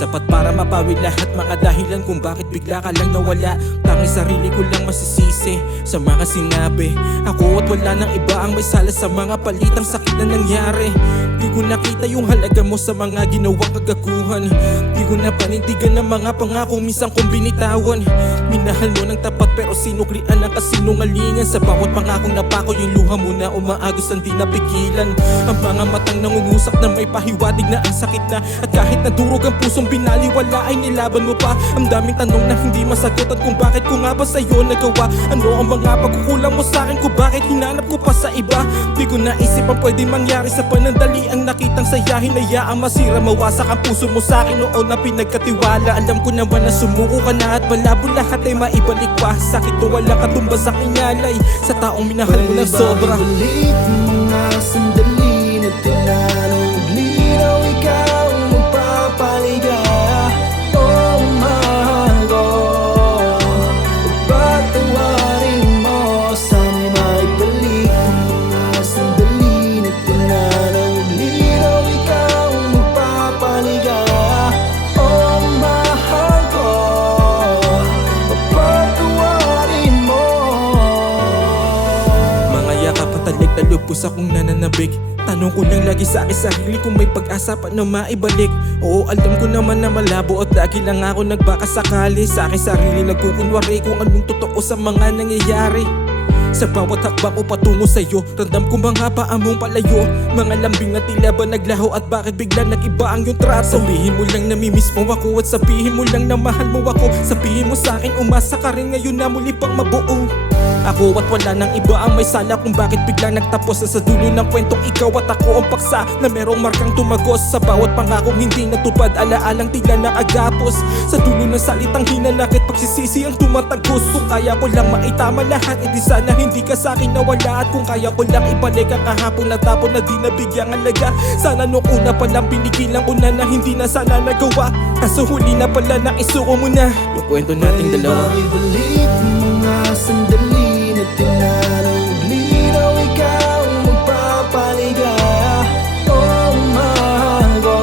sapat para mapawi lahat mga dahilan kung bakit bigla ka lang nawala. Tanging sarili ko lang masisisi sa mga sinabi. Ako at wala nang iba ang may sala sa mga palitang sakit na nangyari. Di ko nakita yung halaga mo sa mga ginawang kagaguhan. Di ko napanindigan ng mga pangako minsan kong binitawan. Minahal mo ng tapat pero sinuklian ang kasinungalingan. Sa bawat pangakong napako yung luha mo na umaagos ang di napigilan. Ang mga matang nangungusap na may pahiwatig na ang sakit na. At kahit nadurog ang pusong binaliwala ay nilaban mo pa. Ang daming tanong na hindi masagot at kung bakit ko nga ba sa'yo nagawa. Ano ang mga pagkukulang mo sa'kin kung bakit hinanap ko pa sa iba. Di ko naisip ang pwede mangyari sa panandali. Ang nakitang saya, hinayaang masira, mawasak ang puso mo sa'kin noon na pinagkatiwala. Alam ko naman na sumuko ka na at malabo lahat ay maibalik pa. Sakit to walang katumbas sa kinalay sa taong minahal mo ng sobra. Balik mga sandali na tinanong linaw, ikaw ang magpapaligaya. Oh mahal ko, patawarin mo, sana'y maibalik mga sandali na tinanong linaw, ikaw ang magpapaligaya. Oh mahal ko, patawarin mo. Mga yakap at talik na lubos akong nananabik. Tanong ko lang lagi sa akin sarili kung may pag-asa pa na maibalik. Oo, alam ko naman na malabo at lagi lang ako nagbakasakali. Sa akin sarili nagkukunwari kung anong totoo sa mga nangyayari. Sa bawat hakbang ko patungo sa'yo, randam ko mga paa mong palayo. Mga lambing na tila ba naglaho at bakit bigla nag-iba ang iyong trato. Sabihin mo lang na mimiss mo ako at sabihin mo lang na mahal mo ako. Sabihin mo sa'kin umasa ka rin ngayon na muli pang mabuo. Ako at wala nang iba ang may sala kung bakit bigla nagtapos. Sa dulo ng kwentong ikaw at ako ang paksa na merong markang tumagos. Sa bawat pangakong hindi natupad, alaalang tila naagapos. Sa dulo ng salitang hinanakit, pagsisisi ang tumatagos. Kung kaya ko lang maitama lahat, edi sana hindi ka sa'kin nawala. At kung kaya ko lang ibalik ang kahapon na tapon na di nabigyang halaga. Sana nung una pa lang pinigilan ko na hindi na sana nagawa. Kaso huli na pala na isuko mo na yung kwento nating dalawa. Balik mga sandali na tinanong linaw, ikaw ang magpapaligaya. Oh mahal ko,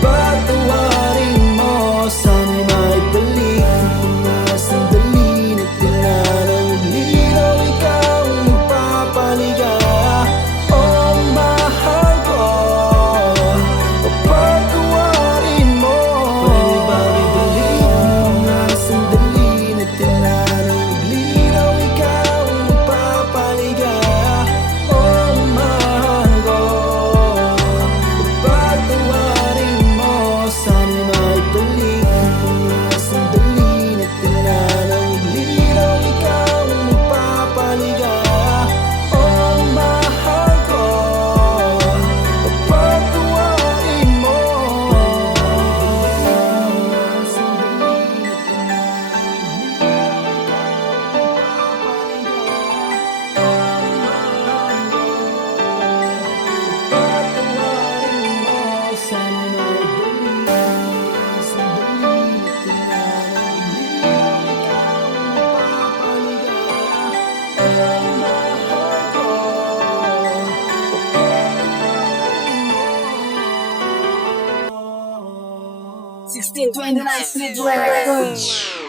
patawarin mo, sana'y maibalik mga sandali na tinanong linaw, ikaw ang magpapaligaya. Oh mahal ko, patawarin mo. Pwede ba ibalik mga sandali na tinanong linaw, ikaw ang magpapaligaya. Oh mahal ko, patawarin mo, sana'y maibalik mga sandali na tinanong linaw, ikaw ang magpapaligaya. Oh mahal ko, patawarin mo. Sixteen 29 Street Records.